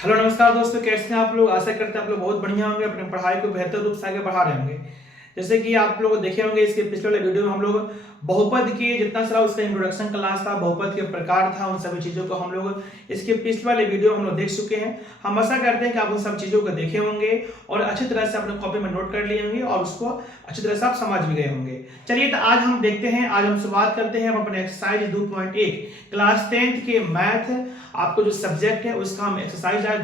Hello नमस्कार दोस्तों, कैसे हैं आप लोग। आशा करते हैं आप लोग बहुत बढ़िया होंगे, अपनी पढ़ाई को बेहतर रूप से आगे बढ़ा रहे होंगे। जैसे कि आप लोग देखे होंगे इसके पिछले वाले वीडियो में हम लोग बहुपद के जितना सारा उसका इंट्रोडक्शन क्लास था, बहुपद के प्रकार था, उन सभी चीजों को हम लोग इसके पिछले वाले वीडियो हम लोग देख चुके हैं। हम आशा करते हैं कि आप उन सब चीजों को देखे होंगे और अच्छी तरह से अपने कॉपी में नोट कर लिए होंगे और उसको अच्छी तरह से आप समझ भी गए होंगे। चलिए तो आज हम देखते हैं, आज हम शुरुआत करते हैं अपने एक्सरसाइज 2.1 क्लास 10th के मैथ आपको जो सब्जेक्ट है उसका हम एक्सरसाइज आज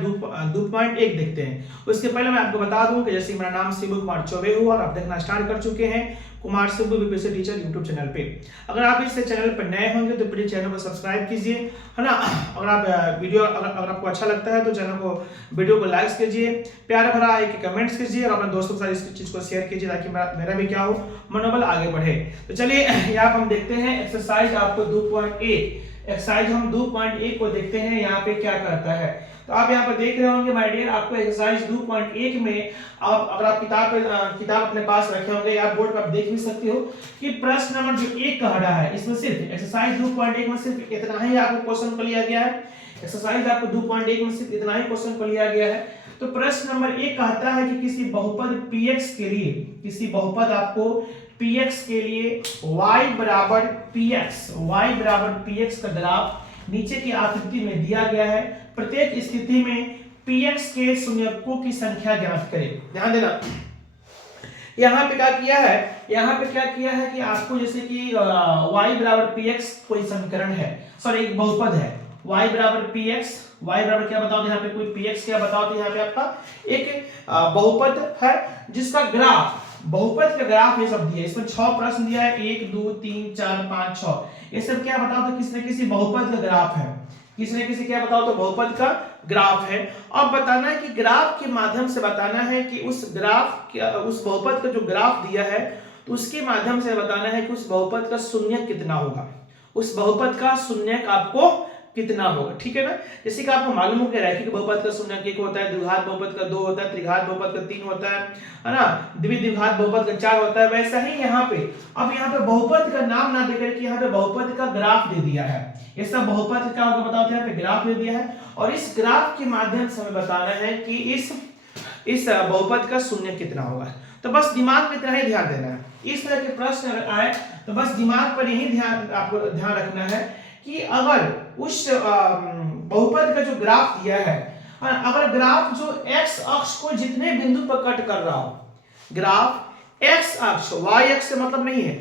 2.1 देखते हैं। उसके पहले मैं आपको बता दूं कि जैसे मेरा नाम शिबू कुमार चौबे हुआ और आप देखना स्टार्ट कर चुके हैं Kumar Shibu BPSC teacher YouTube channel पे। अगर आप इस चैनल पर नए होंगे तो प्लीज चैनल को सब्सक्राइब कीजिए, है ना। अगर आप वीडियो अगर आपको अच्छा लगता है तो चैनल को वीडियो को लाइक कीजिए, प्यार भरा एक कमेंट्स कीजिए और अपने दोस्तों के साथ इस चीज को शेयर कीजिए ताकि मेरा भी क्या हो, मनोबल आगे बढ़े। तो चलिए यहाँ पर हम देखते हैं एक्सरसाइज आपको 2.1 एक्सरसाइज हम 2.1 को देखते हैं यहाँ पे क्या करता है। तो आप यहाँ पर देख रहे होंगे माय डियर, आपको एक्सरसाइज 2.1 में आप अगर आप किताब अपने पास रखे होंगे या बोर्ड पर आप देख भी सकते हो कि प्रश्न नंबर जो 1 कह रहा है, इसमें सिर्फ एक्सरसाइज 2.1 में सिर्फ इतना ही आपको क्वेश्चन को लिया गया है। एक्सरसाइज आपको 2.1 में सिर्फ इतना ही क्वेश्चन को लिया गया है। तो प्रश्न नंबर 1 कहता है कि किसी बहुपद px के लिए, किसी बहुपद आपको px के लिए y बराबर px का ग्राफ नीचे की आकृति में दिया गया है। प्रत्येक स्थिति में px के शून्यकों की संख्या ज्ञात करें। ध्यान देना, यहाँ पे क्या किया है, यहाँ पे क्या किया है कि आपको जैसे कि y बराबर px कोई समीकरण है, सॉरी एक बहुपद है y बराबर px, y बराबर क्या बताओ तो यहाँ पे कोई px क्या बताओ तो यहाँ पे आपका एक बहुपद है जिसका ग्राफ, बहुपद का ग्राफ ये सब दिया है। इसमें 6 प्रश्न दिया है, 1 2 3 4 5 6। ये सब क्या बताओ तो किसी न किसी बहुपद का ग्राफ है, किसी न किसी क्या बताओ तो बहुपद का ग्राफ है। अब बताना है कि ग्राफ के माध्यम से बताना है कि उस बहुपद का जो ग्राफ दिया है तो उसके माध्यम से बताना है कि उस बहुपद का शून्यक कितना होगा, उस बहुपद का शून्यक आपको कितना होगा। ठीक है ना। जैसे कि आपको मालूम हो कि रैखिक बहुपद का शून्यक 1 होता है, द्विघात बहुपद का 2 होता है, त्रिघात बहुपद का 3 होता है ना, द्विघात बहुपद का 4 होता है। वैसा ही यहाँ पे अब यहाँ पे बहुपद का नाम ना देकर के यहाँ पे बहुपद का ग्राफ दे दिया है। ये सब बहुपद क्या होगा बताओ, यहाँ पे ग्राफ दे दिया है और इस ग्राफ के माध्यम से हमें बताना है कि इस बहुपद का शून्य कितना होगा। तो बस दिमाग में इतना ही ध्यान देना है। इस तरह के प्रश्न अगर आए तो बस दिमाग पर यही आपको ध्यान रखना है कि अगर उस बहुपद का जो ग्राफ दिया है, अगर ग्राफ जो x अक्ष को जितने बिंदु पर कट कर रहा हो, ग्राफ x अक्ष, y अक्ष से मतलब नहीं है,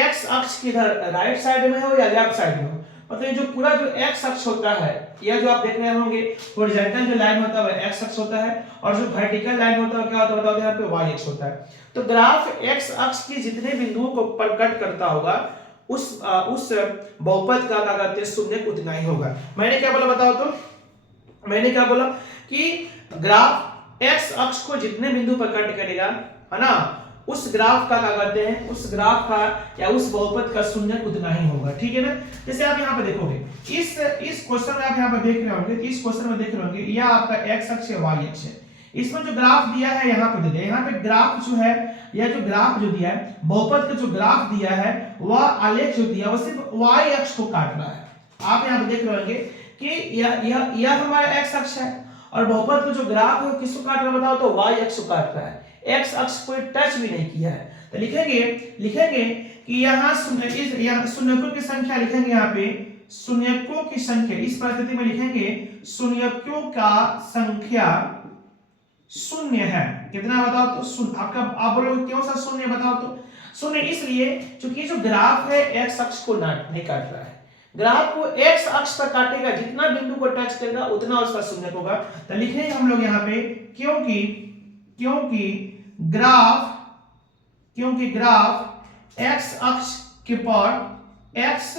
x अक्ष किधर राइट साइड में हो या लेफ्ट साइड में हो, मतलब ये जो पूरा जो x अक्ष होता है, यह जो आप देख रहे होंगे हॉरिजॉन्टल जो लाइन होता है वह x अक्ष होता है और जो वर्टिकल लाइन होता है क्या होता है बताओ, यहाँ पे y अक्ष होता है। तो ग्राफ x अक्ष के जितने बिंदुओं को पर कट करता होगा उस बहुपद का क्या कहते हैं शून्यक उतना ही होगा। मैंने क्या बोला बताओ तो, मैंने क्या बोला कि ग्राफ x अक्ष को जितने बिंदु पर कट करेगा, है ना, उस ग्राफ का क्या कहते हैं, उस ग्राफ का या उस बहुपद का शून्यक उतना ही होगा। ठीक है ना। जैसे आप यहाँ पे देखोगे इस क्वेश्चन में आप यहाँ पे देख रहे होंगे, इस क्वेश्चन में देख रहे होंगे यह आपका x अक्ष है, y अक्ष है। इसमें जो ग्राफ दिया है यहाँ पे दे दिया, यहाँ पे ग्राफ जो है, यह जो ग्राफ जो दिया है, बहुपद का जो ग्राफ दिया है वह आलेख जो दिया है वो सिर्फ y अक्ष को काट रहा है। आप यहाँ पे देख रहे होंगे कि यह हमारा x अक्ष है और बहुपद का जो ग्राफ है किसको काट रहा है बताओ तो y अक्ष को काट रहा है, x अक्ष को टच भी नहीं किया है। तो लिखेंगे कि यहाँ शून्यकों की संख्या लिखेंगे, यहाँ पे शून्यकों की संख्या, इस परिस्थिति में लिखेंगे शून्यकों का संख्या शून्य है। कितना बताओ तो शून्य। आपका आप बोलोगे क्यों सा शून्य बताओ तो, शून्य इसलिए क्योंकि जो ग्राफ है x अक्ष को नहीं काट रहा है, ग्राफ को x अक्ष पर काटेगा, जितना बिंदु को टच करेगा उतना उसका शून्य होगा। तो लिखेंगे हम लोग यहाँ पे क्योंकि ग्राफ x अक्ष के पर x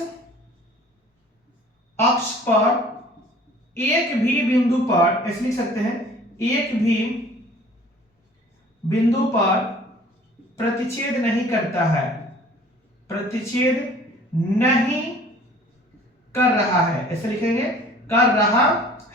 अक्ष पर एक भी बिंदु पर, ऐसे लिख सकते हैं, एक भी बिंदु पर प्रतिच्छेद नहीं करता है, प्रतिच्छेद नहीं कर रहा है, ऐसे लिखेंगे कर रहा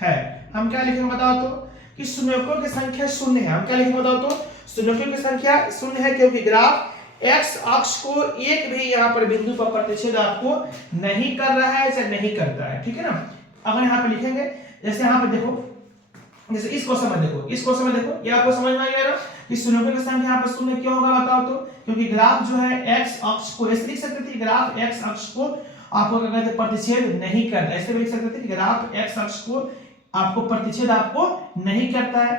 है। हम क्या लिखेंगे बताओ तो कि शून्यकों की संख्या शून्य है। हम क्या लिखेंगे बताओ तो शून्यकों की संख्या शून्य है क्योंकि ग्राफ x अक्ष को एक भी यहाँ पर बिंदु पर प्रतिच्छेद आपको नहीं कर रहा है, ऐसे नहीं करता है। ठीक है ना। अगर यहाँ पे लिखेंगे, जैसे यहाँ पे देखो जैसे इस क्वेश्चन में देखो, इस क्वेश्चन में देखो, ये आपको समझ में आ गया ना कि शून्यों की संख्या यहाँ पर शून्य क्यों होगा बताओ तो, क्योंकि ग्राफ जो है x अक्ष को ऐसे लिख सकते थे, ग्राफ x अक्ष को आपको क्या कहते हैं प्रतिच्छेद नहीं करता, ऐसे भी लिख सकते थे कि ग्राफ x अक्ष को आपको प्रतिच्छेद आपको नहीं करता है,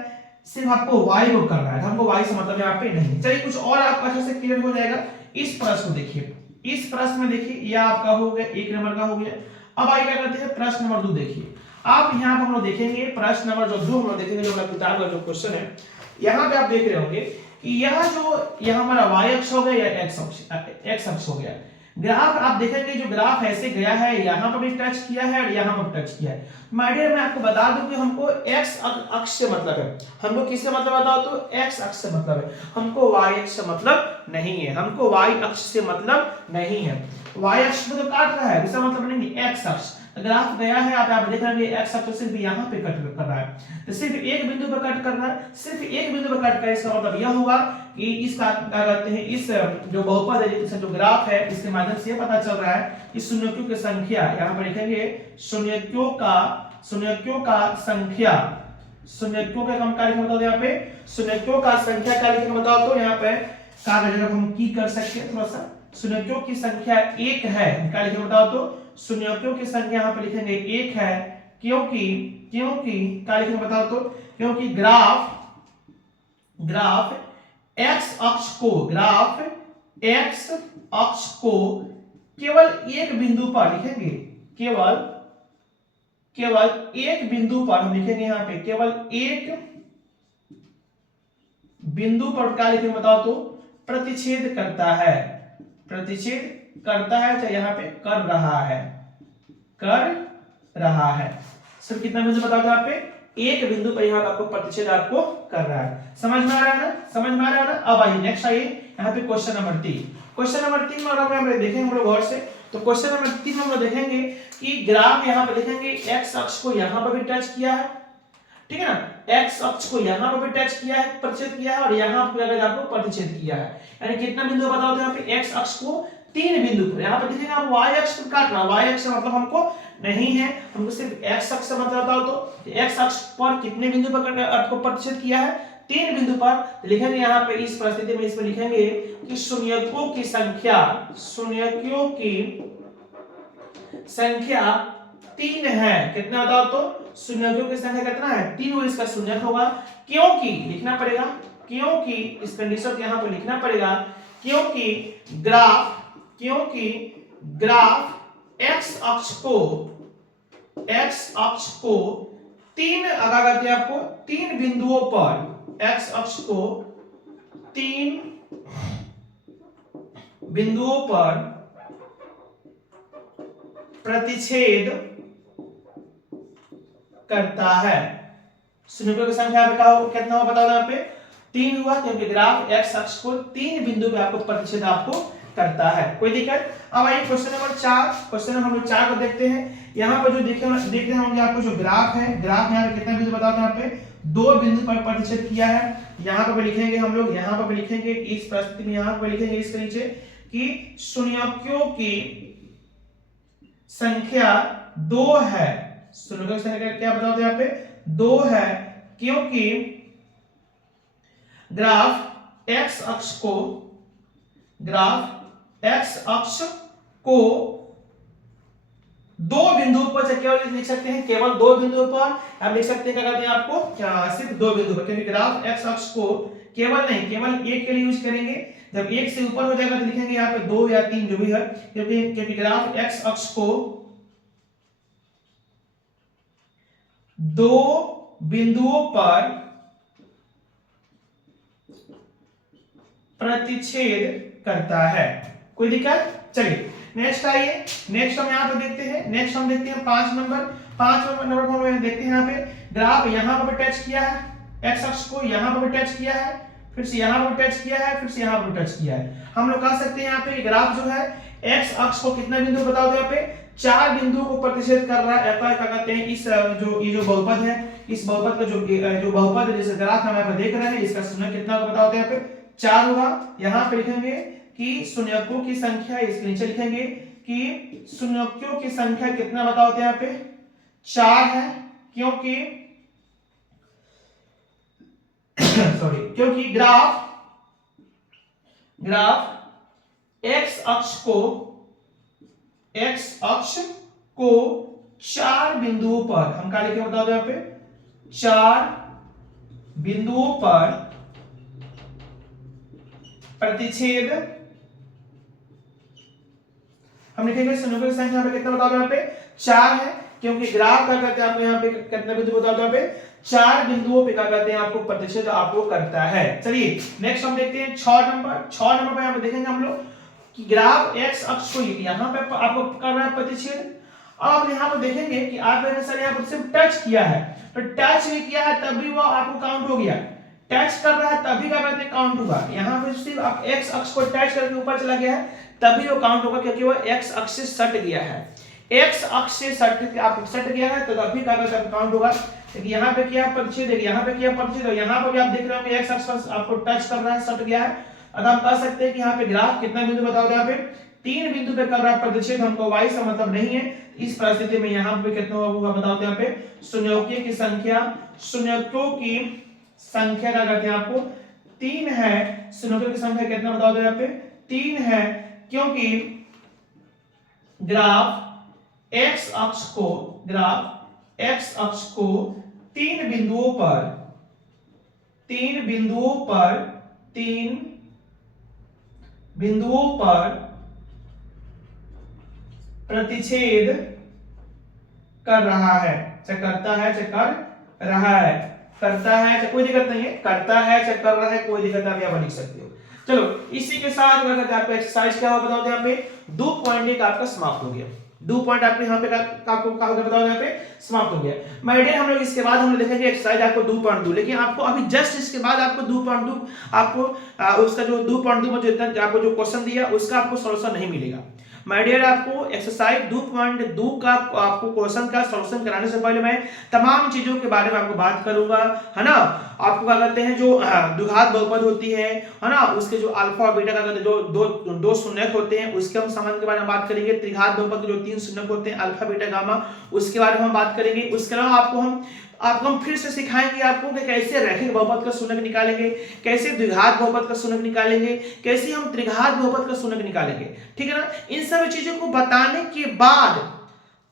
सिर्फ आपको y को करना है, हमको y से मतलब यहाँ पे नहीं। चलिए कुछ और आपको अच्छे से क्लियर हो जाएगा। इस प्रश्न को देखिए, इस प्रश्न में देखिए यह आपका हो गया 1 नंबर का हो गया। अब आइए क्या करते हैं प्रश्न नंबर 2 देखिए। आप यहाँ पर हम लोग देखेंगे प्रश्न नंबर जो 2 हम लोग देखेंगे, जो हमारा किताब का जो क्वेश्चन है, यहाँ पे आप देख रहे होंगे कि यह हमारा y अक्ष हो गया या x अक्ष हो गया। ग्राफ आप देखेंगे जो ग्राफ ऐसे गया है, यहाँ पर भी टच किया है और यहाँ पर टच किया है। माय डियर मैं आपको बता दूं कि हमको x अक्ष से मतलब है, हमको किससे मतलब बताओ तो x अक्ष से मतलब है, हमको y अक्ष से मतलब नहीं है, हमको y अक्ष से मतलब नहीं है। y अक्ष में तो काट रहा है, इसका मतलब नहीं x अक्ष ग्राफ गया है, आप देख रहे हैं x अक्ष सिर्फ यहाँ पे कट कर रहा है, तो सिर्फ एक बिंदु पर कट कर रहा है, सिर्फ एक बिंदु पर कट कर, इसका मतलब यह होगा कि इसका क्या कहते हैं, इस जो बहुपद है, इसका जो ग्राफ है, इसके माध्यम से पता चल रहा है कि शून्यकों की संख्या, यहाँ पर लिखेंगे शून्यकों का संख्या, शून्यकों का हम क्या लिखेंगे यहाँ पे, शून्यकों का संख्या क्या लिखेंगे बताओ तो, यहाँ पे क्या जगह हम की कर सकते हैं थोड़ा सा, शून्यकों की संख्या 1 है, क्या लिखेंगे बताओ तो, शून्यकों की संख्या यहाँ पे लिखेंगे 1 है, क्योंकि क्या लिखेंगे बताओ तो, क्योंकि ग्राफ x अक्ष को केवल एक बिंदु पर लिखेंगे, केवल एक बिंदु पर हम लिखेंगे, यहाँ पे केवल एक बिंदु पर क्या लिखेंगे बताओ तो, प्रतिच्छेद करता है, चाहे यहाँ पे कर रहा है, सिर्फ कितना बिंदु बताओ यहाँ पे, एक बिंदु पर यहाँ आपको प्रतिच्छेद आपको कर रहा है। समझ में आ रहा है ना। अब आइए नेक्स्ट आइए यहाँ पे क्वेश्चन नंबर 3 में हम देखेंगे हम लोग गौर से, तो क्वेश्चन नंबर 3 में हम लोग देखेंगे कि ग्राफ यहाँ पे देखेंगे x अक्ष को यहाँ पर भी टच किया है, ठीक है ना, x अक्ष को यहाँ पर भी टच किया है, प्रतिच्छेद किया है, और यहाँ पर आपको प्रतिच्छेद किया है, यानी कितना बिंदु बताओ तो यहाँ पे x अक्ष को 3 बिंदु पर, यहाँ पर देखेंगे आप y अक्ष पर काट रहा है, y अक्ष का मतलब हमको नहीं है, हमको सिर्फ x अक्ष से मतलब बताओ तो x अक्ष पर कितने बिंदु पर आपको प्रतिच्छेद किया है, 3 बिंदु पर, तो लिखेंगे यहाँ पे इस परिस्थिति में इसमें लिखेंगे कि शून्यकों की संख्या 3 है, कितना बताओ तो, शून्यकों की संख्या कितना है 3, और इसका शून्यक होगा, क्योंकि लिखना पड़ेगा, क्योंकि इस कंडीशन को यहाँ पे लिखना पड़ेगा, क्योंकि ग्राफ x अक्ष को 3 अगर करते हैं आपको 3 बिंदुओं पर, x अक्ष को 3 बिंदुओं पर प्रतिच्छेद करता है। शून्यकों की संख्या कितना हुआ बताओ यहाँ पे 3 हुआ, क्योंकि ग्राफ x अक्ष को 3 बिंदु पे आपको प्रतिच्छेद आपको करता है। कोई दिक्कत। अब आइए क्वेश्चन नंबर 4, क्वेश्चन हम लोग 4 को देखते हैं। यहाँ पर जो देख रहे होंगे आपको जो ग्राफ है, ग्राफ यहाँ पे कितना बिंदु बताओ यहाँ पे 2 बिंदु पर प्रतिच्छेद किया है। यहाँ पर लिखेंगे हम लोग, यहाँ पर लिखेंगे इस परिस्थिति में, यहाँ पर लिखेंगे इसके नीचे कि शून्यकों की संख्या 2 है, शून्यकों की संख्या क्या बताओ यहाँ पे 2 है, क्योंकि ग्राफ x अक्ष को 2 बिंदु पर, केवल लिख सकते हैं केवल 2 बिंदु पर, आप लिख सकते हैं क्या कहते हैं आपको, क्या सिर्फ 2 बिंदु पर, क्योंकि ग्राफ x अक्ष को केवल नहीं, केवल एक के लिए यूज करेंगे, जब एक से ऊपर हो जाएगा तो लिखेंगे यहाँ पे 2 या 3 जो भी है, क्योंकि ग्राफ x अक्ष को 2 बिंदुओं पर प्रतिच्छेद करता है। कोई दिक्कत। चलिए नेक्स्ट आइए, नेक्स्ट हम यहाँ पे देखते हैं, नेक्स्ट हम देखते हैं 5 नंबर को हम देखते हैं। यहाँ पे ग्राफ यहाँ पर टच किया है, x अक्ष को यहाँ पर टच किया है, फिर से यहाँ पर टच किया है, फिर से यहाँ पर टच किया है। हम लोग कह सकते हैं यहाँ पे ग्राफ जो है x अक्ष को कितना बिंदु बताओ यहाँ पे 4 बिंदुओं को प्रतिच्छेद कर रहा है। क्या कहते हैं इस जो बहुपद है, इस बहुपद का जो बहुपद है, जैसे ग्राफ हम यहाँ पे देख रहे हैं, इसका शून्य कितना बताओ यहाँ पे 4 होगा। यहाँ पे लिखेंगे कि शून्यकों की संख्या, इसके नीचे लिखेंगे कि शून्यकों की संख्या कितना बताओ यहाँ पे 4 है, क्योंकि सॉरी, क्योंकि ग्राफ एक्स अक्ष को 4 बिंदुओं पर, हम क्या लिखे बता दो यहाँ पे, 4 बिंदुओं पर प्रतिच्छेद, हम लिखेंगे सनुकल संख्या पे कितना बता दो यहाँ पे 4 है, क्योंकि ग्राफ क्या करते हैं आपको यहाँ पे कितने बिंदु बता दो यहाँ पे 4 बिंदुओं पे क्या करते हैं आपको प्रतिच्छेद आपको करता है। चलिए नेक्स्ट हम देखते हैं 6 नंबर पे यहाँ पे देखेंगे हम लोग कि ग्राफ एक्स अक्ष को यहाँ पे आपको कर रहा है प्रतिच्छेद। अब यहाँ पर देखेंगे कि आपने सर यहाँ पर सिर्फ टच किया है, तो टच भी किया है तभी वो आपको काउंट हो गया, टच कर रहा है तभी क्या करते हैं काउंट होगा। यहाँ पे सिर्फ आप एक्स अक्ष को टच करके ऊपर चला गया है तभी वो काउंट होगा, क्योंकि वो एक्स अक्ष से सट गया है, एक्स अक्ष से सट गया है तो तभी क्या करते हैं काउंट होगा। देखिए यहाँ पे किया प्रतिच्छेद, देखिए यहाँ पे किया प्रतिच्छेद, यहाँ पर भी आप देख रहे हो कि एक्स अक्ष पर आपको टच कर रहा है, सट गया है। अब हम कह सकते हैं कि यहाँ पे ग्राफ कितना बिंदु बताओ, यहाँ पे 3 बिंदु पे कर रहा है प्रतिच्छेद, हमको y से मतलब नहीं है। इस परिस्थिति में यहाँ पे कितना होगा बताओ, यहाँ पे संयोजकों की संख्या क्या कहते हैं आपको 3 है। संयोजकों की संख्या कितना बताओ तो यहाँ पे 3 है, क्योंकि ग्राफ x अक्ष को 3 बिंदुओं पर प्रतिच्छेद कर रहा है, करता है, कोई दिक्कत नहीं है, करता है, कर रहा है, कोई दिक्कत आप यहाँ पर लिख सकते हो। चलो इसी के साथ अगर आपको एक्सरसाइज क्या बताओ यहाँ पे 2 पॉइंट एक आपका समाप्त हो गया, 2 पॉइंट आपके यहाँ पे आपको क्या बताओ यहाँ पे समाप्त हो गया। माय डियर हम लोग इसके बाद हम देखेंगे एक्सरसाइज आपको 2.2, लेकिन आपको अभी जस्ट इसके बाद आपको 2.2 आपको उसका जो 2.2 में जो आपको जो क्वेश्चन दिया उसका आपको सॉल्यूशन नहीं मिलेगा। माय डियर आपको एक्सरसाइज 2.2 का आपको क्वेश्चन का सॉल्यूशन कराने से पहले मैं तमाम चीजों के बारे में आपको बात करूंगा, है ना। आपको क्या करते हैं जो द्विघात बहुपद होती है ना, उसके जो अल्फा और बीटा का जो दो शून्यक होते हैं उसके हम संबंध के बारे में बात करेंगे। त्रिघात बहुपद के जो 3 शून्यक होते हैं अल्फा बीटा गामा, उसके बारे में हम बात करेंगे। उसके अलावा आपको हम फिर से सिखाएंगे आपको कि कैसे रैखिक बहुपद का शून्यक निकालेंगे, कैसे द्विघात बहुपद का शून्यक निकालेंगे, कैसे हम त्रिघात बहुपद का शून्यक निकालेंगे, ठीक है ना। इन सब चीजों को बताने के बाद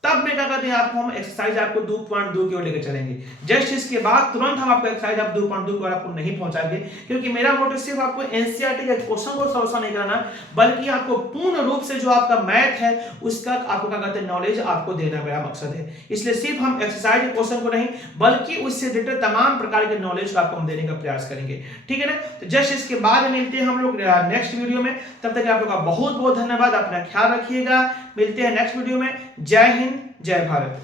तब में क्या करते हैं आपको हम एक्सरसाइज आपको 2.2 की ओर लेकर चलेंगे। जस्ट इसके बाद तुरंत हम आपको एक्सरसाइज आप 2.2 को आपको नहीं पहुंचाएंगे, क्योंकि मेरा मोटिव सिर्फ आपको एनसीईआरटी के क्वेश्चन को सॉल्व नहीं कराना, बल्कि आपको पूर्ण रूप से जो आपका मैथ है उसका आपको क्या कहते हैं नॉलेज आपको देना मेरा मकसद है। इसलिए सिर्फ हम एक्सरसाइज के क्वेश्चन को नहीं बल्कि उससे रिलेटेड तमाम प्रकार के नॉलेज को आपको हम देने का प्रयास करेंगे, ठीक है ना। तो जस्ट इसके बाद मिलते हैं हम लोग नेक्स्ट वीडियो में, तब तक आप लोग का बहुत बहुत धन्यवाद, अपना ख्याल रखिएगा, मिलते हैं नेक्स्ट वीडियो में। जय हिंद, जय भारत।